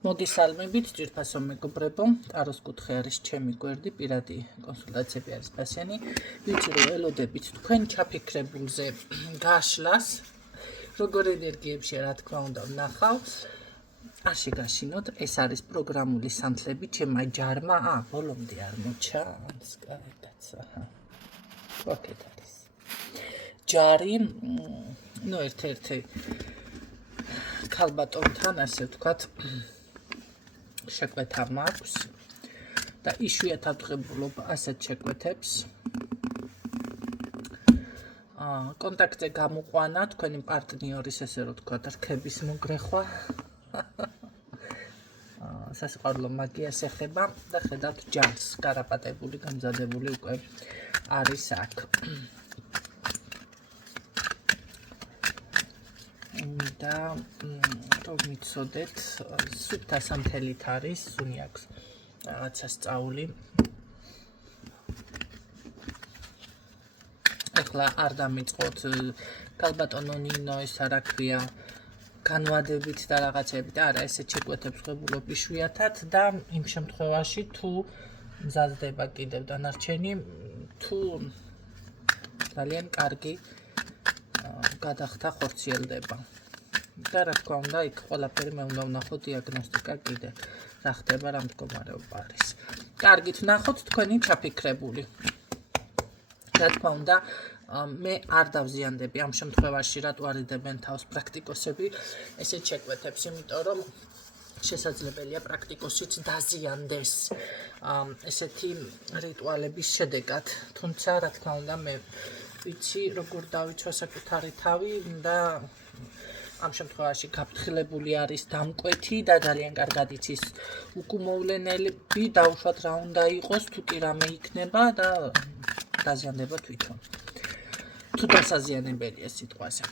მოგესალმებით, ძვირფასო მეგობრებო, ტაროს კუთხე არის ჩემი გვერდი, პირადი კონსულტაციები არის ფასიანი. ვიცი რომ ელოდებით თქვენ ჩაფიქრებულზე გაშლას, როგორ ენერგიებში რა თქმა უნდა ვნახავ. არ შეგაშინოთ, ეს არის პროგრამული სანთლები ჩემმა ჯარმა, ბოლომდე არ მოჩანს, კარგად. ოკეთ არის. ჯარი, ერთ-ერთი ქალბატონთან, ასე ვთქვათ, შეკვეთა მაქვს და იშვიათად ვღებულობ ასეთ შეკვეთებს. კონტაქტზე გამოყვანა თქვენი პარტნიორის, ესე რომ ვთქვათ, რქების მოგრეხვა. სასიყვარულო მაგიას ეხება და ხედავთ ჯარს, გარაპატებული, გამზადებული უკვე არის აქ. და რომ მიცოდეთ, სუფთა სამთელით არის, სუნი აქვს რაღაცა სწავლი. ეხლა არ დამიწყოთ ქალბატონო ნინო, ის რა ქვია, განვადებით და რაღაცებით, არა, ესეთ შეკვეთებს ვღებულობ იშვიათად და იმ შემთხვევაში თუ მზადდება კიდევ დანარჩენი, თუ ძალიან კარგი გადახდა ხორციელდება. და რა თქმა უნდა, იქ ყველაფერი მე უნდა ვნახო დიაგნოსტიკა კიდე რა ხდება, რა მდგომარეობა არის. კარგით ვნახოთ თქვენი ჩაფიქრებული. რა თქმა უნდა, მე არ დავზიანდები ამ შემთხვევაში, რატო არიდებენ თავს პრაქტიკოსები ესეთ შეკვეთებს, იმიტომ რომ შესაძლებელია პრაქტიკოსიც დაზიანდეს ესეთი რიტუალების შედეგად. თუმცა რა თქმა უნდა, მე ვიცი როგორ დავიცვა საკუთარი თავი და ამ შემთხვევაში გაფრთხილებული არის დამკვეთი და ძალიან კარგად იცის უკუმოვლენელები, დაუშვათ რა უნდა იყოს, თუ კი რამე იქნება და დაზიანდება თვითონ. თუ დასაზიანებელია სიტყვაზე.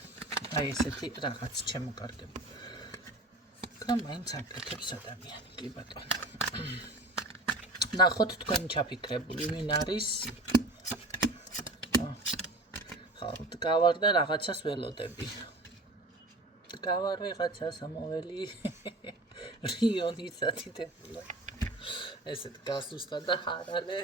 აი ესეთი რაღაც შემოკარგება. მაგრამ მაინც აკეთებს ადამიანი, კი ბატონო. ნახოთ თქვენი ჩაფიქრებული, ვინ არის? ხო, დგავარ და რაღაცას ველოდები. დგავარ ვიღაცას ამოველი რიონის ათიდებულა. ესეთ გასუსტა და ჰარალე.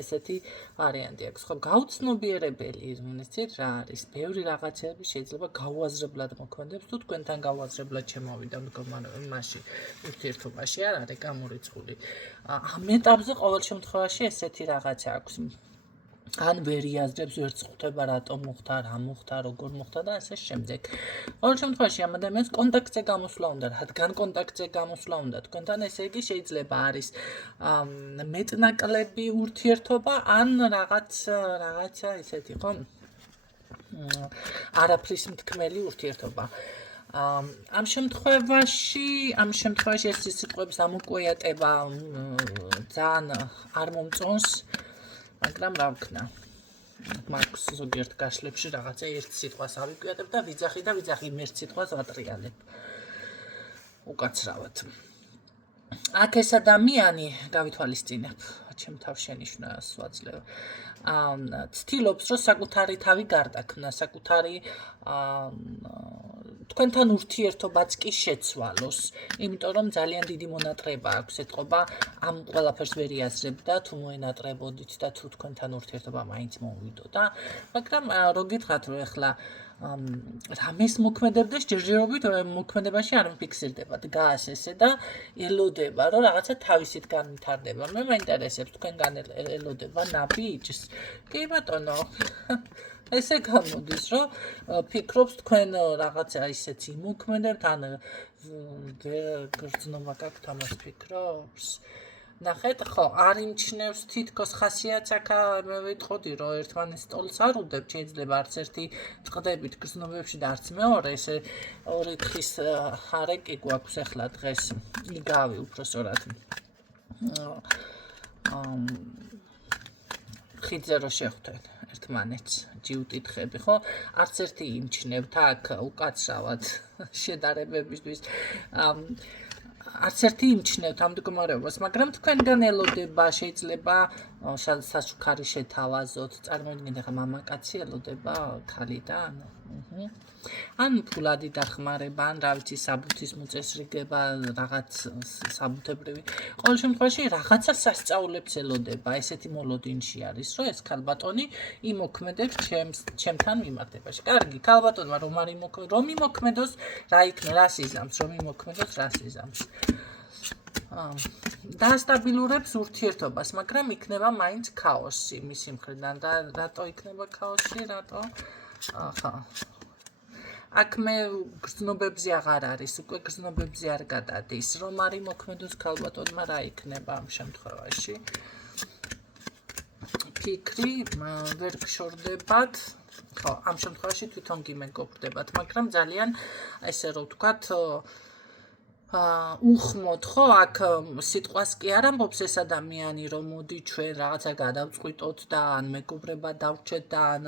ესეთი ვარიანტი აქვს. ხო, გაუცნობიერებელი ირმინეცით რა არის? ბევრი რაღაცები შეიძლება გაუაზრებლად მოქმედებს, თუ თქვენთან გაუაზრებლად შემოვიდა მდგომარეობაში, ურთიერთობაში არ არის გამორიცხული. ამ ეტაპზე ყოველ შემთხვევაში ესეთი რაღაცა აქვს. ან ვერ იაზრებს, ვერ წხვდება რატომ მოხდა, რა მოხდა, როგორ მოხდა და ასე შემდეგ. ყოველ შემთხვევაში ამ ადამიანს კონტაქტზე გამოსვლა უნდა, რადგან კონტაქტზე გამოსვლა უნდა თქვენთან, ესე იგი შეიძლება არის მეტნაკლები ურთიერთობა, ან რაღაცა ისეთი, ხო? არაფრის მთქმელი ურთიერთობა. ამ შემთხვევაში ეს სიტყვების ამოკვიატება ძალიან არ მომწონს. მაგრამ რა ვქნა, მაქვს ზოგიერთ გაშლებში რაღაცა ერთ სიტყვას ავიკვიატებ და ვიძახი იმ ერთ სიტყვას ვატრიალებ. უკაცრავად. აქ ეს ადამიანი გავითვალისწინებ, ჩემ თავშენიშნა ვაძლევ. ცდილობს, რომ საკუთარი თავი გარდაქმნა, საკუთარი თქვენთან ურთიერთობაც კი შეცვალოს, იმიტომ რომ ძალიან დიდი მონატრება აქვს, ეთყობა ამ ყველაფერს ვერ იაზრებდა, თუ მოენატრებოდით და თუ თქვენთან ურთიერთობა მაინც მოვიდოდა, მაგრამ რო გითხრათ, რომ ეხლა რამეს მოქმედებდეს, ჯერჯერობით მოქმედებაში არ მიფიქსირდება, დგას ესე და ელოდება, რომ რაღაცა თავისით განვითარდება. მე მაინტერესებს თქვენგან ელოდება ნაბიჯს? კი ბატონო. ესე გამოდის, რომ ფიქრობს თქვენ რაღაცა ისეც იმოქმედებთ, ან გრძნობა გაქვთ ამას ფიქრობს? ნახეთ, ხო, არ იმჩნევს თითქოს ხასიათს, აქ მე ვიტყოდი, რომ ერთმანეთს სტოლს არ უდებთ, შეიძლება არც ერთი წყდებით გრძნობებში და არც მეორე, ესე ორი თხის ჰარეკი გვაქვს ახლა დღეს, იგავი უпроსორად. ხიდზე რო შეხვდეთ ერთმანეთს, ჯიუტითხები, ხო? არც ერთი იმჩნევთ აქ უკაცრავად შედარებებისთვის. არც ერთი იმჩნევთ ამ მდგომარეობას, მაგრამ თქვენგან ელოდება შეიძლება სასუქარი შეთავაზოთ. წარმოიდგინეთ, ახლა მამაკაცი ელოდება ქალიდან. ან ფულადი დახმარება, ან რა ვიცი, საბუთის მოწესრიგება, რაღაც საბუთებრივი. ყოველ შემთხვევაში რაღაცა სასწაულებს ელოდება, ესეთი მოლოდინში არის, რომ ეს ქალბატონი იმოქმედებს ჩემთან მიმართებაში. კარგი, ქალბატონმა რომ იმოქმედოს, რა იქნება, რას იზამს, რომ იმოქმედოს, რას იზამს. დაასტაბილურებს ურთიერთობას, მაგრამ იქნება მაინც ქაოსი მისი მხრიდან. რატო იქნება ქაოსი, რატო? ახლა აქ მე გრძნობებზე აღარ არის, უკვე გრძნობებზე არ გადადის, რომ არ იმოქმედოს ქალბატონმა, რა იქნება ამ შემთხვევაში. ფიქრი ვერ გშორდებათ, ხო, ამ შემთხვევაში თვითონ გიმეგობრდებათ, მაგრამ ძალიან ესე რომ ვთქვათ, უხმოდ, ხო, აქ სიტყვას კი არ ამბობს ეს ადამიანი, რომ მოდი ჩვენ რაღაცა გადავწყვიტოთ და ან მეგობრება დავრჩეთ და ან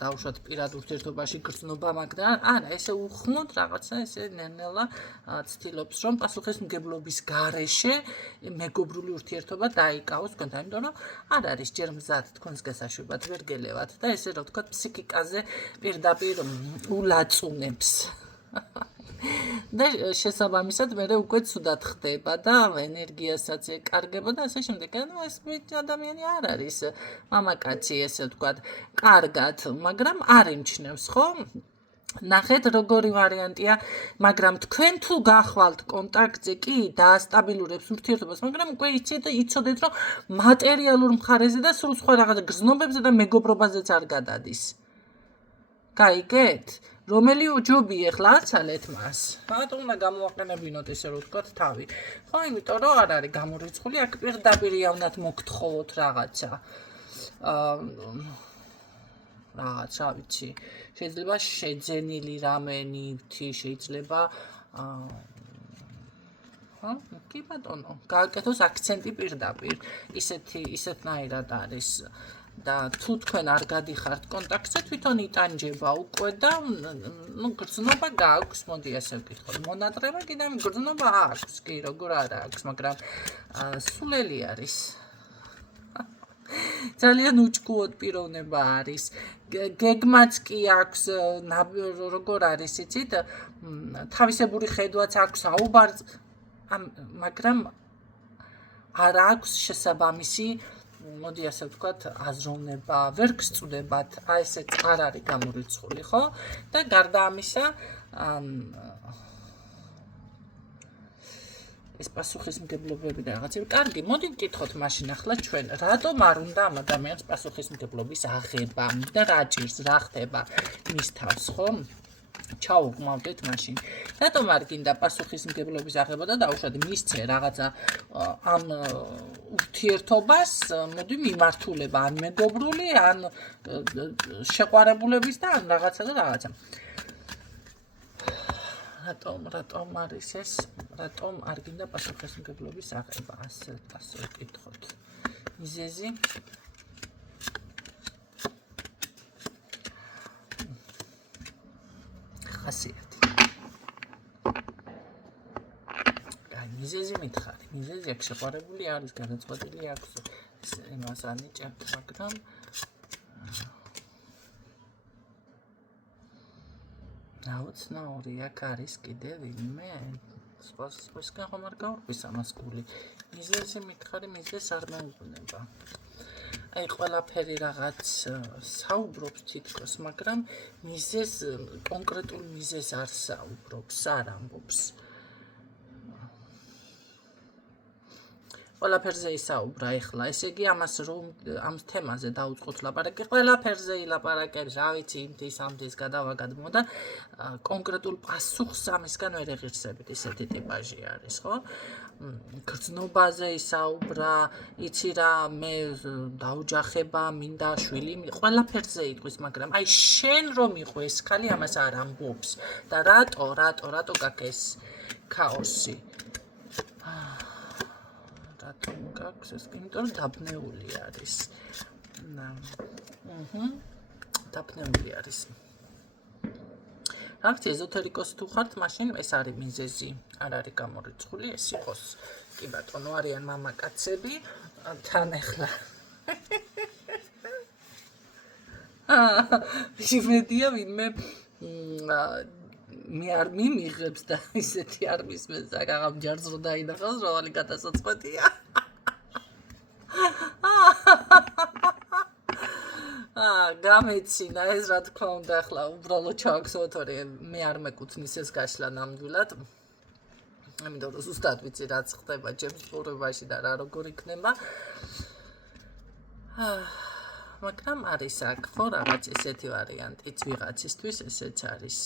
დავუშვათ პირად ურთიერთობაში გრძნობა, მაგრამ არა, ესე უხმოდ რაღაცა ესე ნელ-ნელა ცდილობს, რომ პასუხისმგებლობის გარეშე მეგობრული ურთიერთობა დაიკავოს თქვენთან, იმიტომ რომ არ არის ჯერ მზად თქვენს გასაშვებად ვერ გელევათ და ესე რომ ვთქვათ, ფსიქიკაზე პირდაპირ ულაწუნებს. და შესაბამისად მე უკვე ცუდად ხდება და ენერგიასაც ეკარგება და ასე შემდეგ. ანუ ეს ადამიანი არ არის მამაკაცი, ესე ვთქვათ, კარგად, მაგრამ არ იმჩნევს, ხო? ნახეთ როგორი ვარიანტია, მაგრამ თქვენ თუ გახვალთ კონტაქტზე, კი დაასტაბილურებს ურთიერთობას, მაგრამ უკვე იცოდეთ, რომ მატერიალურ მხარეზე და სულ სხვა რაღაც გრძნობებზე და მეგობრობაზეც არ გადადის. გაიგეთ? რომელი ჯობი ეხლა აცალეთ მას. რატომ უნდა გამოვაყენებინოთ ესე რომ ვთქვათ თავი? ხო, იმიტომ რომ არ არის გამორიცხული, აქ პირდაპირ იავნად მოგთხოვოთ რაღაცა. რა ვიცი, შეიძლება შეძენილი რამე ნივთი, შეიძლება კი ბატონო, გააკეთოს აქცენტი პირდაპირ. ისეთნაირად არის. და თუ თქვენ არ გადიხართ კონტაქტზე, თვითონ იტანჯება უკვე და გრძნობა გააქვს, მოდი ასე ვკითხოთ. მონატრება კიდევ გრძნობა აქვს, კი, როგორ არა აქვს, მაგრამ სულელი არის. ძალიან უჭკუოდ პიროვნება არის. გეგმაც კი აქვს, როგორ არის, იცით, თავისებური ხედვაც აქვს, მაგრამ არ აქვს შესაბამისი მოდი ასე ვთქვათ, აზროვნება, ვერ გწვდებათ, ესეც არ არის გამორიცხული, ხო? და გარდა ამისა, ეს პასუხისმგებლობები და რაღაცები, კარგი, მოდი ვკითხოთ მაშინ ახლა ჩვენ, რატომ არ უნდა ამ ადამიანს პასუხისმგებლობის აღება და რა ჭირს, რა ხდება მის თავს, ხო? ჩაუღმავდეთ მაშინ. რატომ არ გინდა პასუხისმგებლობის აღება და დაუშვათ მისცე რაღაცა ამ ურთიერთობას, მოდი მიმართულება, ან მეგობრული, ან შეყვარებულების და ან რაღაცა და რაღაცა. რატომ არის ეს? რატომ არ გინდა პასუხისმგებლობის აღება? ასე ვკითხოთ. მიზეზი ხასიათი. მიზეზი მითხარი. მიზეზი აქ შეყვარებული არის, განაცხადილი აქვს. იმას ანიჭებთ, მაგრამ ნაუცნაური აქ არის კიდევ ვინმე. სხვისგან ხომ არ გაურბის ამას გული. მიზეზი მითხარი, მიზეზს არ მეუბნება. აი ყველაფერი რაღაც საუბრობს თითქოს, მაგრამ მიზეზს კონკრეტულ მიზეზს არ საუბრობს, არ ამბობს. ყველაფერზე ისაუბრა ეხლა, ესე იგი ამას რომ ამ თემაზე დაუწყოთ ლაპარაკი, ყველაფერზე ილაპარაკებს, რა ვიცი, იმდის, ამდის გადავაგადმო და კონკრეტულ პასუხს ამისგან ვერ ეღირსებით, ისეთი ტიპაჟი არის, ხო? გრძნობაზე ისაუბრა, იცი რა, მე დაუჯახება, მინდა შვილი, ყველაფერზე იტყვის, მაგრამ აი შენ რომ იყო ეს ხალი ამას არ ამბობს და რატო გაქვს ეს ქაოსი? რატომ გაქვს ეს? იმიტომ რომ დაბნეული არის. დაბნეული არის. Რავი, ეზოთერიკოსი თუ ხართ, მაშინ ეს არის მიზეზი. არ არის გამორიცხული, ეს იყოს. კი ბატონო, არიან მამაკაცები, თან ახლა. შიფრედია ვინმე მე არ მიმიღებს და ისეთი არ მისმენს რაღაც ჯარს რო დაინახავს, რომელი გადასაწყვეტია. გამეცინა ეს რა თქმა უნდა ახლა უბრალოდ ჩავაგზავნოთ, მე არ მეკუთვნის ეს გაშლა ნამდვილად. ამიტომ რომ ზუსტად ვიცი რაც ხდება ჩემს ცხოვრებაში და რა როგორ იქნება. მაგრამ არის აქ ხო რაღაც ესეთი ვარიანტიც ვიღაცისთვის ესეც არის.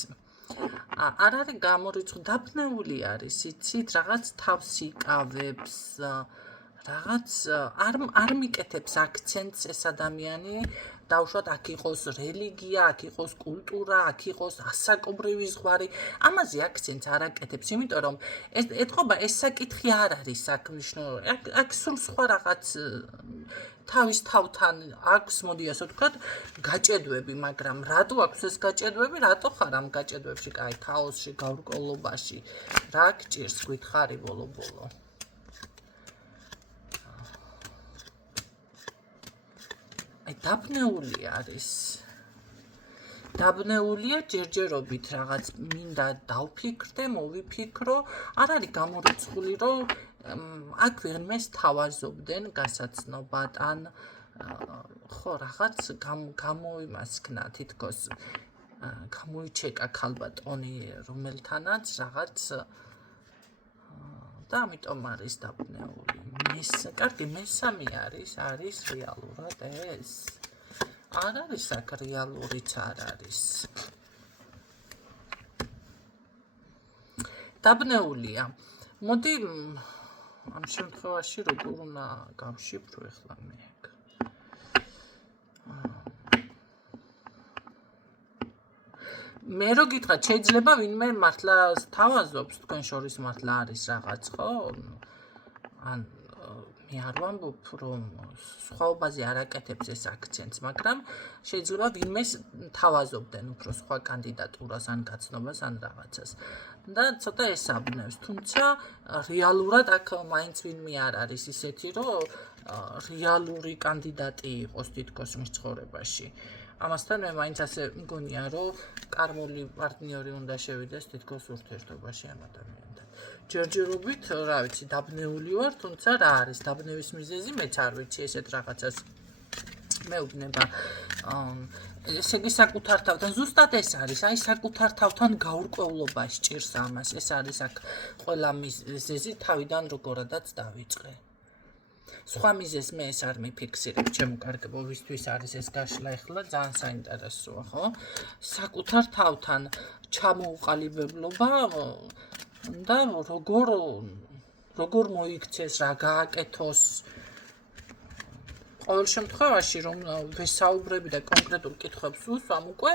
არ არის გამორიცხული, დაბნეული არის, იცით, რაღაც თავს იკავებს, რაღაც არ მიკეთებს აქცენტს ეს ადამიანი, დაუშვათ აქ იყოს რელიგია, აქ იყოს კულტურა, აქ იყოს ასაკობრივი ზღვარი, ამაზე აქცენტს არ აკეთებს, იმიტომ რომ ეთყობა ეს საკითხი არ არის აქ მნიშვნელოვანი. აქ სულ სხვა რაღაც თავის თავთან აქვს, მოდი ასე ვთქვათ, გაჭედვები, მაგრამ რატო აქვს ეს გაჭედვები, რატო ხარ ამ გაჭედვებში, კაი, ქაოსში, გავრკოლობაში, რა გჭირს გითხარი ბოლო-ბოლო. დაბნეული არის. დაბნეულია ჯერჯერობით რაღაც მინდა დავფიქრდე, მოვიფიქრო, არ არის გამორიცხული, რომ აქ ვიღმეს თავაზობდნენ გასაცნობად ან ხო რაღაც გამოიმასქნა თითქოს გამოიჩეკა ქალბატონი რომელთანაც რაღაც და ამიტომ არის დაბნეული. კარგი, მესამე არის რეალურად ეს. არ არის აქ რეალურიც არ არის. დაბნეულია. მოდი ამ შემთხვევაში როგორ უნდა გავშიფრო ახლა მე აქ. მე რო გითხრათ, შეიძლება ვინმე მართლა თავაზობს, თქვენ შორის მართლა არის რაღაც, ხო? ან მე არ ვამბობ, რომ სხვაობაზე არ აკეთებს ეს აქცენტს, მაგრამ შეიძლება ვინმეს თავაზობდნენ უფრო სხვა კანდიდატურას, ან გაცნობას, ან რაღაცას. და ცოტა ესაბნევს, თუმცა რეალურად აქ მაინც ვინმე არ არის ისეთი, რომ რეალური კანდიდატი იყოს თითქოს მის ცხოვრებაში. ამასთან მე მაინც ასე მგონია, რომ კარმული პარტნიორი უნდა შევიდეს თითქოს ურთიერთობაში ამ ადამიანთან. ჯერჯერობით, რა ვიცი, დაბნეული ვარ, თუმცა რა არის დაბნევის მიზეზი, მეც არ ვიცი ესეთ რაღაცას. მეუბნება ესე იგი საკუთარ თავთან, ზუსტად ეს არის, აი საკუთარ თავთან გაურკვევლობა სჭირს ამას. ეს არის აქ ყველა მიზეზი თავიდან როგორადაც დავიწყე. სხვა მიზეზს მე ეს არ მიფიქსირებ, ჩემო კარგებო, ვისთვის არის ეს გაშლა ახლა, ძალიან საინტერესოა, ხო? საკუთარ თავთან ჩამოუყალიბებლობა და როგორ მოიქცეს, რა გააკეთოს. ყოველ შემთხვევაში რომ ვესაუბრები და კონკრეტულ კითხვებს უსვამ უკვე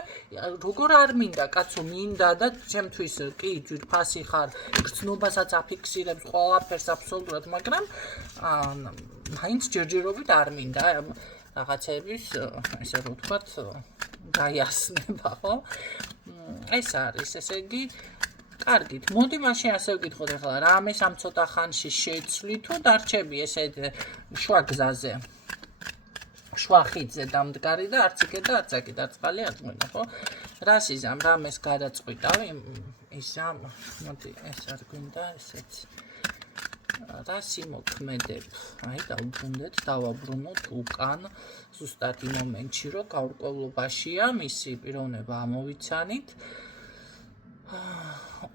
როგორ არ მინდა კაცო მინდა და ჩემთვის კი ძვირფასი ხარ გრძნობასაც აფიქსირებს ყველაფერს აბსოლუტურად მაგრამ მაინც ჯერჯერობით არ მინდა რაღაცების ესე რომ ვთქვათ გაიასნება ხო ეს არის ესე იგი კარგით მოდი მაშინ ასე ვკითხოთ ახლა რამეს ამ ცოტა ხანში შეცვლი თუ დარჩები ესე შუა გზაზე შუა ხიდზე დამდგარი და არც იქე და არც აკი დაწყალი არ მოდა ხო რას იზამ რამეს გადაწყვიტავი იზამ მოდი ეს არ გვინდა ესეც რას იმოქმედებ აი დავუბრუნდეთ დავაბრუნოთ უკან ზუსტად იმ მომენტში რომ გაურკვევლობაშია მისი პიროვნება ამოვიცანით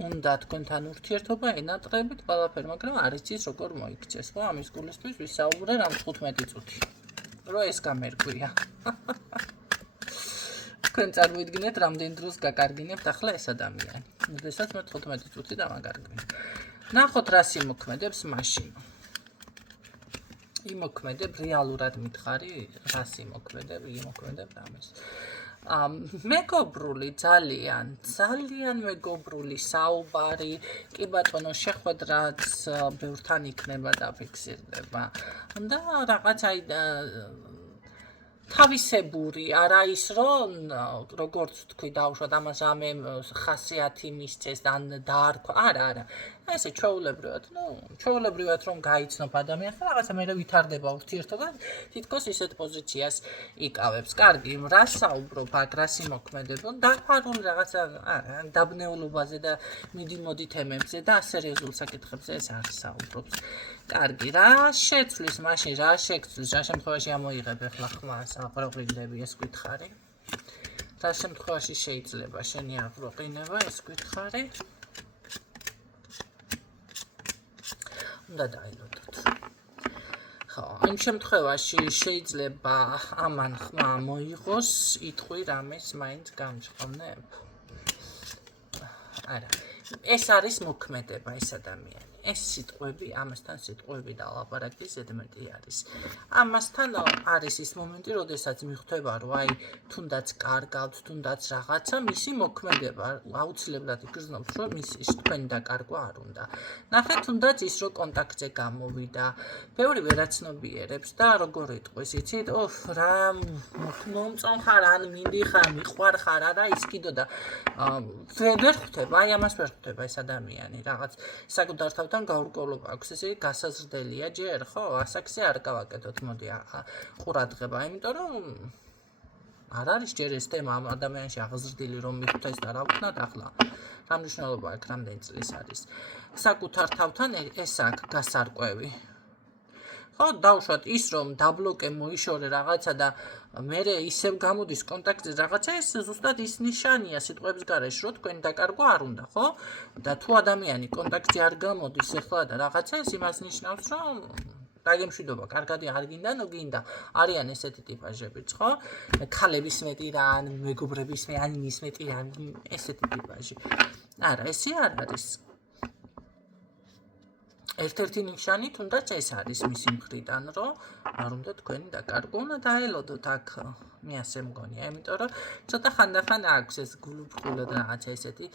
უნდა თქვენთან ურთიერთობა ენატრებით ყველაფერი მაგრამ არ იცის როგორ მოიქცეს ხო ამის გულისთვის ვისაუბრე რამ 15 წუთი რო ეს გამერგვია. თქვენ წარმოიდგინეთ, რამდენ დროს გაკარგინებთ ახლა ეს ადამიანი. როდესაც მე 15 წუთი დავაგარგვინე. ნახოთ რას იმოქმედებს მაშინ. იმოქმედებ რეალურად მითხარი, რას იმოქმედებ რამეს. მეგობრული ძალიან მეგობრული საუბარი, კი ბატონო შეხვედრაც ბევრთან იქნება და ფიქსირდება. და რაღაც აი თავისებური, არა ის რომ როგორც თქვი დავუშვათ ამას რამე ხასიათი მისცეს ან დაარქვა, არა. ესე ჩვეულებრივად, ჩვეულებრივად რომ გაიცნობ ადამიანს და რაღაცა მე ვითარდება ურთიერთობა, თითქოს ისეთ პოზიციას იკავებს. კარგი, რა საუბრობ, აქ რა სიმოქმედებო, დაფარული რაღაცა დაბნეულობაზე და მიდი-მოდი თემებზე და სერიოზულ საკითხებზე ეს არ საუბრობს. კარგი, რა შეცვლის მაშინ, რა შეცვლის, რა შემთხვევაში ამოიღებ ახლა ხმას, აბროყინდები ეს გითხარი. რა შემთხვევაში შეიძლება შენი აბროყინება ეს გითხარი? უნდა დაილოდოთ. ხო, იმ შემთხვევაში შეიძლება ამან ხმა მოიღოს, იტყვი რამეს მაინც გამჭყვნებ. არა, ეს არის მოქმედება ეს ადამიანი. ეს სიტყვები, ამასთან სიტყვები და ლაპარაკი ზედმეტი არის. ამასთან არის ის მომენტი, როდესაც მიხვდება, რომ აი თუნდაც კარგავთ, თუნდაც რაღაცა, მისი მოქმედება აუცილებლად იგრძნობს, რომ ის თქვენი დაკარგვა არ უნდა. ნახეთ, თუნდაც ის რომ კონტაქტზე გამოვიდა, ბევრი ვერაცნობიერებს და როგორ იტყვის, იცით? რა მომწონხარ, ან მინდიხარ, მიყვარხარ, არა ის კიდო და ვერ ხვდება, აი ამას ვერ ხვდება ეს ადამიანი, რაღაც საკუთარ თავთან გაურკვევლობა აქვს, ესე გასაზრდელია ჯერ, ხო? ასაკზე არ გავაკეთოთ, მოდი ყურადღება, იმიტომ რომ არ არის ჯერ ეს თემა ამ ადამიანში აღზრდილი რომ მიხვდეს და რა ვქნათ ახლა. რა მნიშვნელობა აქვს, რამდენი წლის არის. საკუთარ თავთან ეს აქვს გასარკვევი. ხო, დავუშვათ ის რომ დაბლოკე მოიშორე რაღაცა და მე ისევ გამოდის კონტაქტზე რაღაცა ეს ზუსტად ის ნიშანია სიტყვების გარეშე რომ თქვენი დაკარგვა არ უნდა, ხო? და თუ ადამიანი კონტაქტზე არ გამოდის ახლა და რაღაცა ეს იმას ნიშნავს რომ დაგემშვიდობა, კარგად არ გინდა, ნუ გინდა. არიან ესეთი ტიპაჟებიც, ხო? ქალების მეტი რა, ან მეგობრების მე, ან იმის მეტი რა, ესეთი ტიპაჟი. არა, ესე არ არის. ერთ-ერთი ნიშანი თუნდაც ეს არის მისი მხრიდან, რომ არ უნდა თქვენი დაკარგვა, უნდა დაელოდოთ აქ, მე ასე მგონია, იმიტომ რომ ცოტა ხანდახან აქვს ეს გულუბრყვილად რაღაცა ესეთი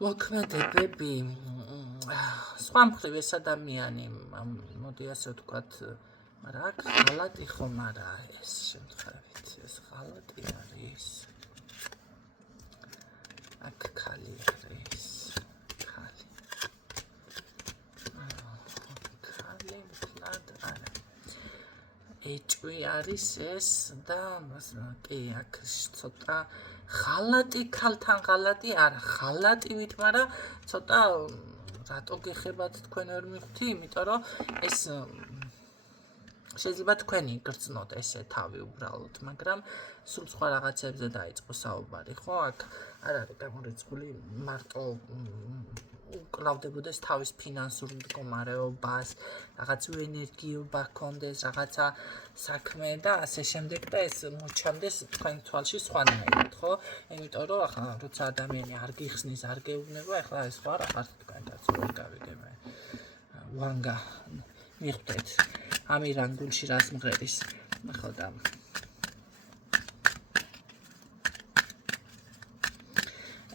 მოქმედებები. სხვა მხრივ ეს ადამიანი, მოდი ასე ვთქვათ, მაგრამ აქ ღალატი ხომ არა ეს შემთხვევით, ეს ღალატი არის. აქ ქალი არის. ეჭვი არის ეს და კი აქ ცოტა ღალატი ქალთან ღალატი არა ღალატივით, მაგრამ ცოტა რატო გეხებათ თქვენ ვერ მიხვდი, იმიტომ რომ ეს შეიძლება თქვენი გრძნოთ ესე თავი უბრალოდ, მაგრამ სულ სხვა რაღაცებზე დაიწყო საუბარი, ხო? აქ არ არის გამორიცხული მარტო უკლავდებოდეს თავის ფინანსურ მდგომარეობას, რაღაც ენერგიობა ჰქონდეს, რაღაცა საქმე და ასე შემდეგ და ეს მოჩამდეს თქვენ თვალში სხვანაირად, ხო? იმიტომ რომ ახლა როცა ადამიანი არ გიხსნის, არ გეუბნება, ახლა ეს სხვა რა ხართ თქვენთაც ვერ გავიგე მე. ვანგა მიხვდეთ ამირან გულში რას მღერის. ხო და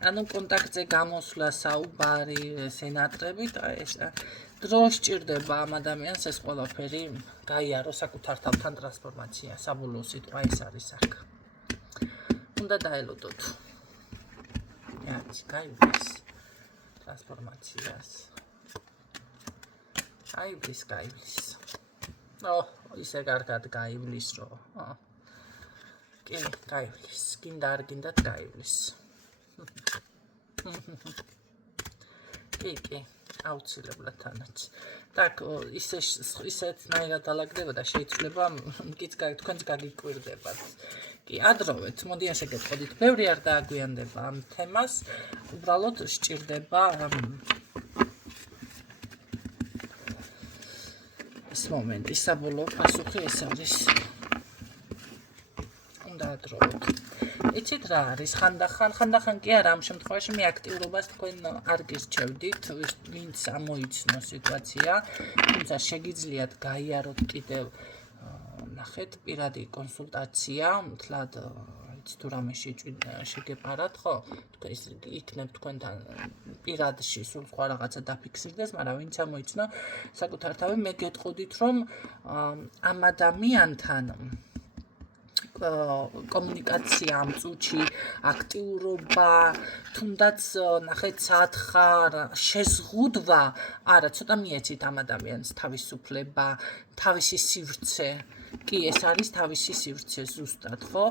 ანუ კონტაქტზე გამოსვლა საუბარი სენატრები და ეს დრო სჭირდება ამ ადამიანს ეს ყველაფერი გაიაროს საკუთარ თავთან ტრანსფორმაცია, საბოლოო სიტყვა ეს არის აქ. უნდა დაელოდოთ. გაივლის ტრანსფორმაციას. გაივლის. ისე კარგად გაივლის რო. კი, გაივლის. გინდა არ გინდათ გაივლის. კი, აუცილებლად თანაც. Так, ისეთნაირად ალაგდება და შეიძლება თქვენც გაგიკვირდებათ. კი, ადროვეთ, მოდი ასე გეტყოდით, ბევრი არ დააგვიანდება ამ თემას, უბრალოდ სჭირდება ეს მომენტი, საბოლოო პასუხი ეს არის. უნდა ადროვეთ. იცით რა არის, ხანდახან კი არა, ამ შემთხვევაში მე აქტიურობას თქვენ არ გისჩევდით, ვინც ამოიცნო სიტუაცია, თუმცა შეგიძლიათ გაიაროთ კიდევ, ნახეთ, პირადი კონსულტაცია, მთლად თუ რამე შეგეპარათ, ხო? ის იქნებ თქვენთან პირადში სულ სხვა რაღაცა დაფიქსირდეს, მაგრამ ვინც ამოიცნო საკუთარ თავი, მე გეტყოდით, რომ ამ ადამიანთან კომუნიკაცია ამ წუთში, აქტიურობა, თუნდაც ნახეთ სათხარ, შეზღუდვა, არა, ცოტა მიეცით ამ ადამიანს თავისუფლება, თავისი სივრცე. კი, ეს არის თავისი სივრცე ზუსტად, ხო?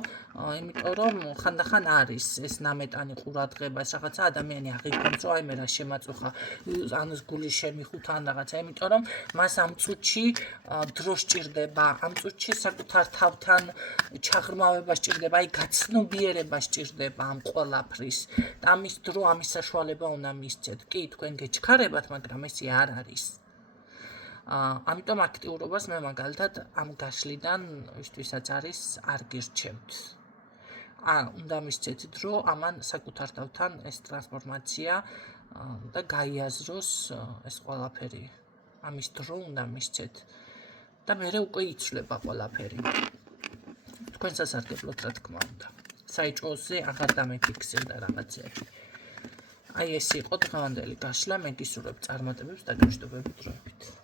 იმიტომ რომ ხანდახან არის ეს ნამეტანი ყურადღება, რაღაცა ადამიანი აღიქვამს, რომ აი მე რა შემაწუხა, ან გული შემიხუთა ან რაღაცა, იმიტომ რომ მას ამ წუთში დრო სჭირდება, ამ წუთში საკუთარ თავთან ჩაღრმავება სჭირდება, აი გაცნობიერება სჭირდება ამ ყველაფრის. და ამის დრო, ამის საშუალება უნდა მისცეთ. კი, თქვენ გეჩქარებათ, მაგრამ ესე არ არის. ამიტომ აქტიურობას მე მაგალითად ამ გაშლიდან ვისთვისაც არის არ გირჩევთ. უნდა მისცეთ დრო ამან საკუთარ თავთან ეს ტრანსფორმაცია და გაიაზროს ეს ყველაფერი. ამის დრო უნდა მისცეთ და მერე უკვე იცვლება ყველაფერი. თქვენ სასარგებლოდ რა თქმა უნდა. საეჭვოზე აღარ დამეფიქსირდა რაღაცები. აი ეს იყო დღევანდელი გაშლა, მე გისურვებ წარმატებებს და გეშտობებით დროებით.